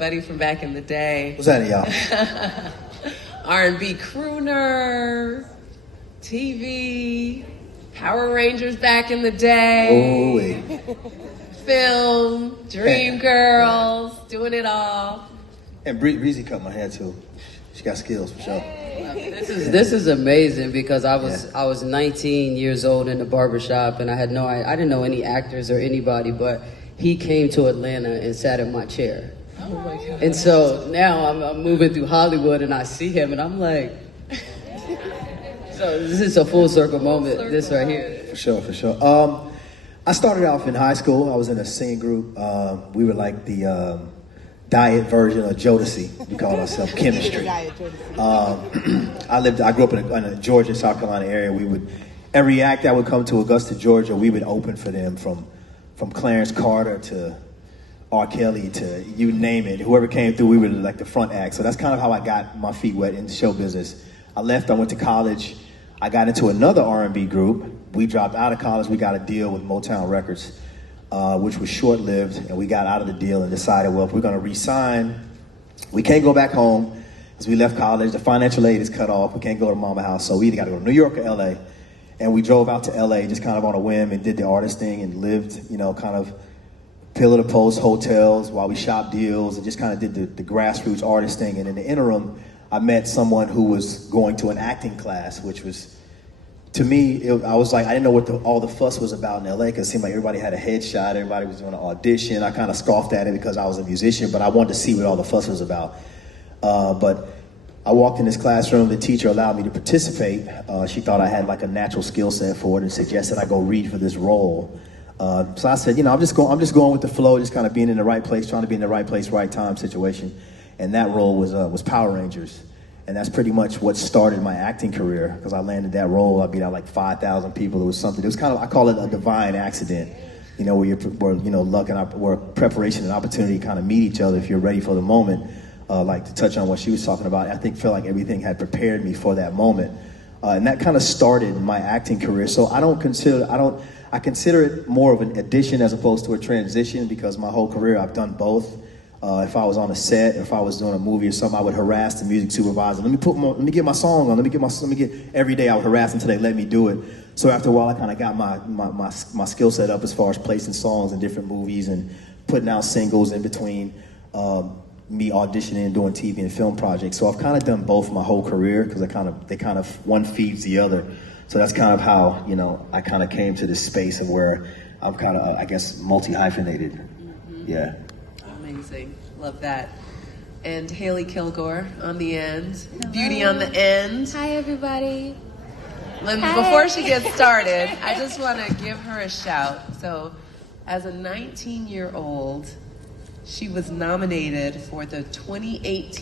buddy from back in the day. What's that, y'all? R&B crooner, TV, Power Rangers back in the day. Oh, wait. Film, Dream Girls, doing it all. And Breezy cut my hair too. She got skills for sure. This is amazing because I was 19 years old in the barbershop and I didn't know any actors or anybody, but he came to Atlanta and sat in my chair. Oh my God. And so now I'm moving through Hollywood and I see him and I'm like, so this is a full circle moment, this right here. For sure. I started off in high school. I was in a singing group. We were like the diet version of Jodeci. We called ourselves Chemistry. I grew up in a Georgia, South Carolina area. Every act that would come to Augusta, Georgia, we would open for them from Clarence Carter to R. Kelly to you name it. Whoever came through, we were like the front act. So that's kind of how I got my feet wet in the show business. I left, I went to college. I got into another R&B group. We dropped out of college. We got a deal with Motown Records, which was short-lived, and we got out of the deal and decided, well, if we're going to re-sign, we can't go back home because we left college. The financial aid is cut off. We can't go to mama house, so we either got to go to New York or L.A. And we drove out to L.A. just kind of on a whim and did the artist thing and lived, kind of pillar-to-post hotels while we shopped deals and just kind of did the grassroots artist thing. And in the interim, I met someone who was going to an acting class, which was, to me, I was like, I didn't know what all the fuss was about in LA because it seemed like everybody had a headshot, everybody was doing an audition. I kind of scoffed at it because I was a musician, but I wanted to see what all the fuss was about. But I walked in this classroom, the teacher allowed me to participate. She thought I had like a natural skill set for it and suggested I go read for this role. So I said, I'm just going with the flow, just kind of being in the right place, trying to be in the right place, right time situation. And that role was Power Rangers. And that's pretty much what started my acting career because I landed that role. I beat out like 5,000 people. It was kind of, I call it a divine accident, where luck and where preparation and opportunity kind of meet each other if you're ready for the moment. Like to touch on what she was talking about, I felt like everything had prepared me for that moment. And that kind of started my acting career. So I consider it more of an addition as opposed to a transition because my whole career I've done both. If I was on a set, if I was doing a movie or something, I would harass the music supervisor. Let me get my song on. Every day I would harass until they let me do it. So after a while, I kind of got my skill set up as far as placing songs in different movies and putting out singles in between me auditioning and doing TV and film projects. So I've kind of done both my whole career because they kind of one feeds the other. So that's kind of how I kind of came to this space of where I'm kind of multi-hyphenated. Mm-hmm. Yeah. Amazing. Love that. And Haley Kilgore on the end. Hello. Beauty on the end. Hi, everybody. Before she gets started, I just want to give her a shout. So, as a 19-year-old, she was nominated for the 2018